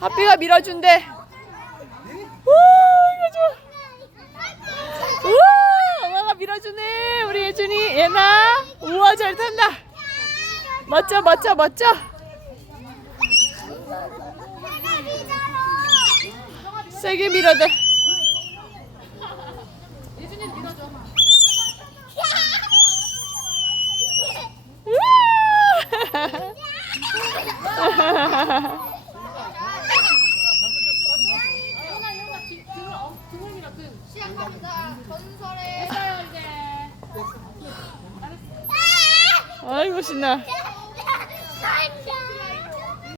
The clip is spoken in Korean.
하삐가 밀어준대. 우, 이거 좋아. 우와, 엄마가 밀어주네. 우리 예준이, 예나. 우와, 잘 탄다. 멋져, 멋져, 멋져. 세게 밀어대. 예준이 밀어줘. 시작합니다. 전설의 했어요 이제. 아이고 신나.